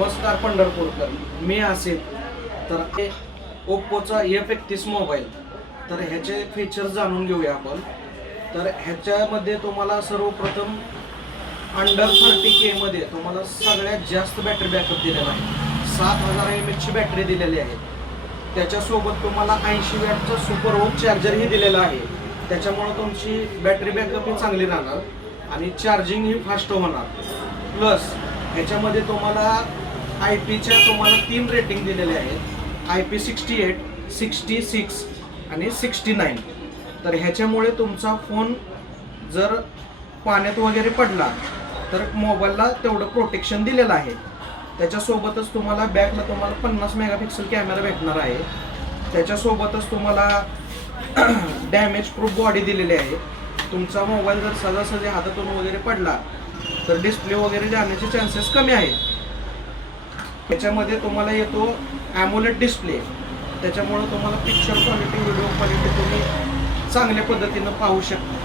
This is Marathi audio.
नमस्कार पंढरपूरकर, मी असेल तर हे ओप्पोचा F31 मोबाईल. तर ह्याचे फीचर्स जाणून घेऊया आपण. तर ह्याच्यामध्ये तुम्हाला सर्वप्रथम अंडर 30K मध्ये तुम्हाला सगळ्यात जास्त बॅटरी बॅकअप दिलेला आहे. 7000 mAh बॅटरी दिलेली आहे. त्याच्यासोबत तुम्हाला 80 वॅटचं सुपर होम चार्जरही दिलेलं आहे. त्याच्यामुळे तुमची बॅटरी बॅकअप ही चांगली राहणार आणि चार्जिंग ही फास्ट होणार. प्लस ह्याच्यामध्ये तुम्हाला IP तुम्हाला 3 रेटिंग दिलेले आहेत, IP68, 66 आणि 69. तर ह्याच्यामुळे तुमचा फोन जर पाण्यात वगैरे पडला तर मोबाईलला तेवढं प्रोटेक्शन दिलेलं आहे. त्याच्यासोबतच तुम्हाला बॅकला तुम्हाला 50 मेगापिक्सल कॅमेरा भेटणार आहे. त्याच्यासोबतच तुम्हाला डॅमेज प्रूफ बॉडी दिलेली आहे. तुमचा मोबाईल जर सहजासहजी हातातून वगैरे पडला तर डिस्प्ले वगैरे जाण्याचे चान्सेस कमी आहेत. त्याच्यामध्ये तुम्हाला येतो ॲमोलेड डिस्प्ले. त्याच्यामुळे तुम्हाला पिक्चर क्वालिटी, व्हिडिओ क्वालिटी तुम्ही चांगल्या पद्धतीनं पाहू शकता.